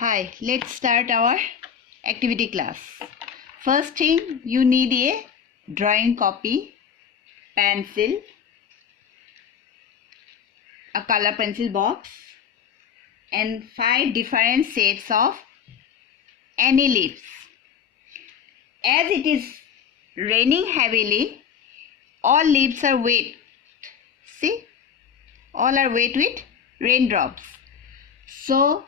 Hi, let's start our activity class. First thing, you need a drawing copy, pencil, a color pencil box, and 5 different sets of any leaves. As it is raining heavily, all leaves are wet. See, all are wet with raindrops. So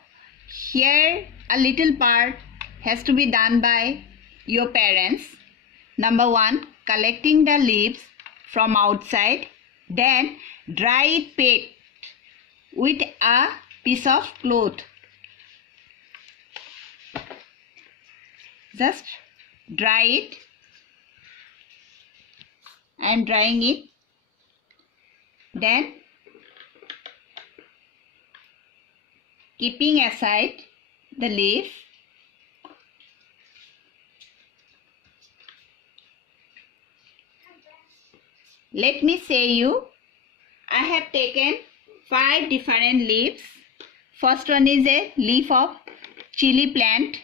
here a little part has to be done by your parents. Number 1, collecting the leaves from outside, then dry it wet with a piece of cloth. Just dry it. I am drying it. Then keeping aside the leaf, let me say you, I have taken 5 different leaves. First one is a leaf of chili plant,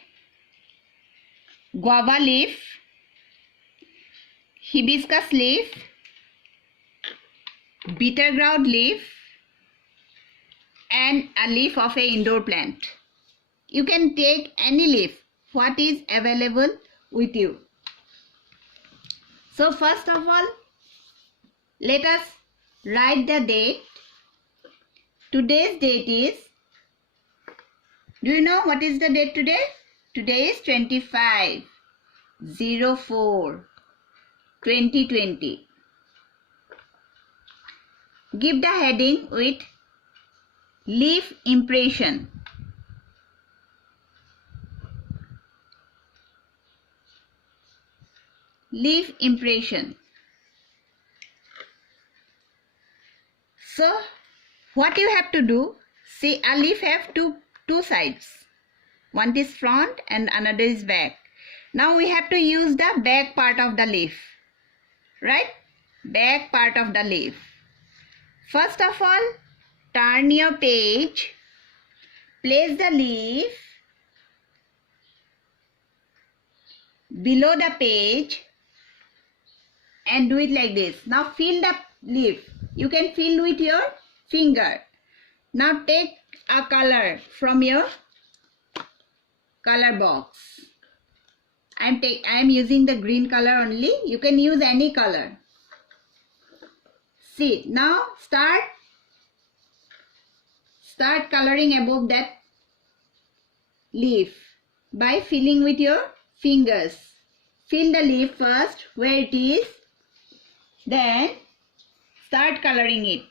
guava leaf, hibiscus leaf, bitter gourd leaf, and a leaf of a indoor plant. You can take any leaf, what is available with you. So first of all, let us write the date. Today's date is, do you know what is the date today? Today is 25/04/2020. Give the heading with leaf impression. Leaf impression. So what you have to do, see, a leaf have two sides. One is front and another is back. Now we have to use the back part of the leaf, right? Back part of the leaf. First of all, turn your page, place the leaf below the page and do it like this. Now feel the leaf. You can feel with your finger. Now take a color from your color box. I am using the green color only. You can use any color. See, now start coloring above that leaf by feeling with your fingers. Feel the leaf first where it is, then start coloring it.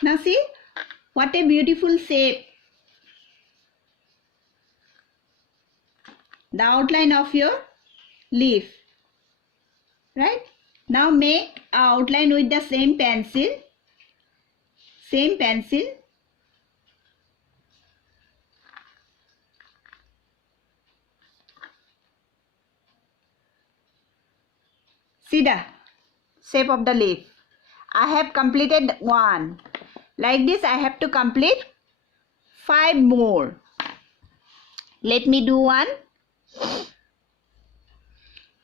Now see, what a beautiful shape. The outline of your leaf, right? Now make an outline with the same pencil. See the shape of the leaf. I have completed 1. Like this I have to complete 5 more. Let me do one.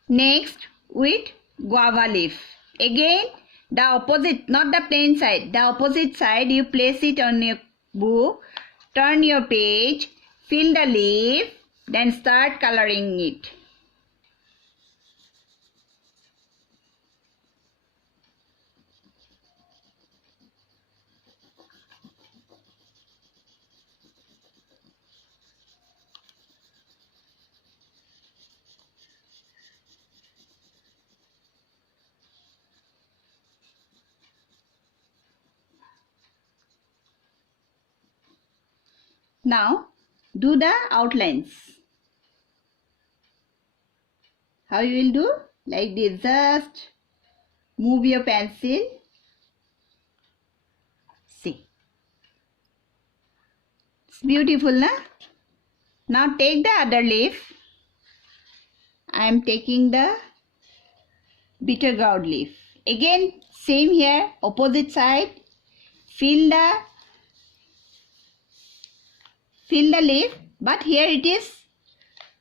Next with guava leaf. Again the opposite, not the plain side, the opposite side you place it on your book, turn your page, fill the leaf, then start coloring it. Now do the outlines. How you will do? Like this, just move your pencil. See, It's beautiful, na? Now take the other leaf. I am taking the bitter gourd leaf. Again, same here, opposite side. Fill the leaf, but here it is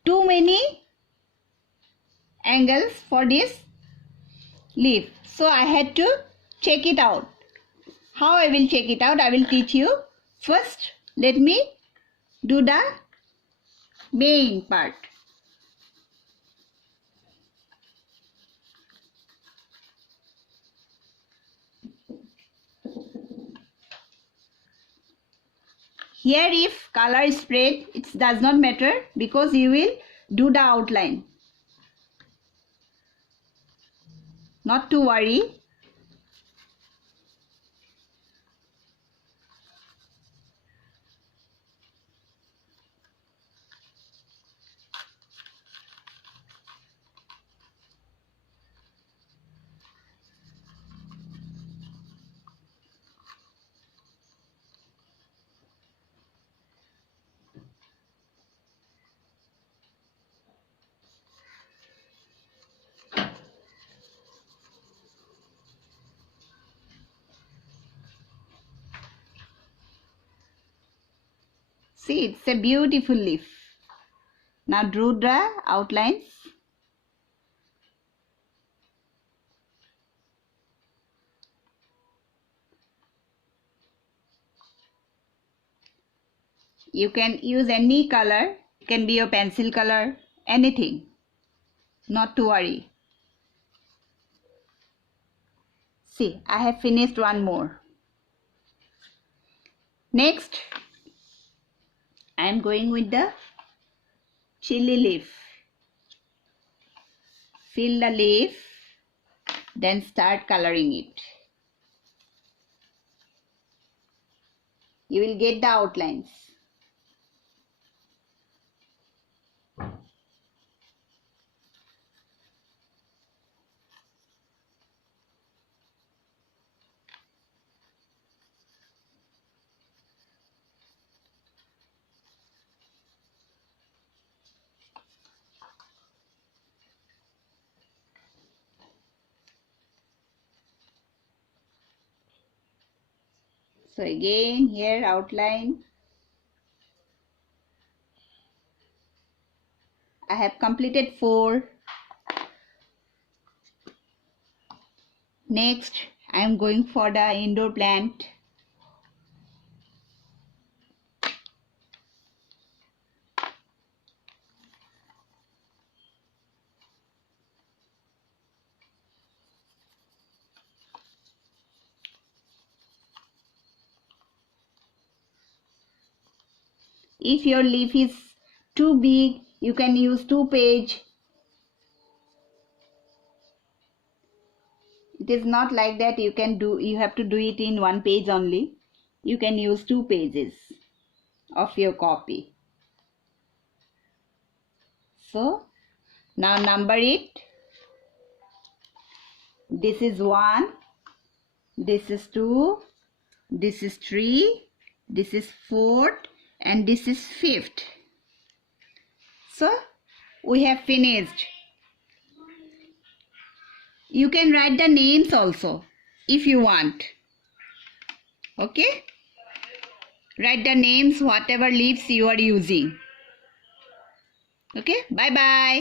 too many angles for this leaf. So I had to check it out. How I will check it out, I will teach you. First, let me do the main part. Here if color is spread, it does not matter because you will do the outline. Not to worry. See, it's a beautiful leaf. Now draw the outlines. You can use any color. It can be your pencil color, anything. Not to worry. See, I have finished one more. Next, I am going with the chili leaf. Fill the leaf, then start coloring it. You will get the outlines. So again here outline. I have completed 4. Next I am going for the indoor plant. If your leaf is too big, you can use 2 page. It is not like that you have to do it in 1 page only. You can use 2 pages of your copy. So now number it. This is 1, this is 2, this is 3, this is 4th, and this is 5th. So we have finished. You can write the names also if you want. Okay? Write the names, whatever leaves you are using. Okay? Bye bye.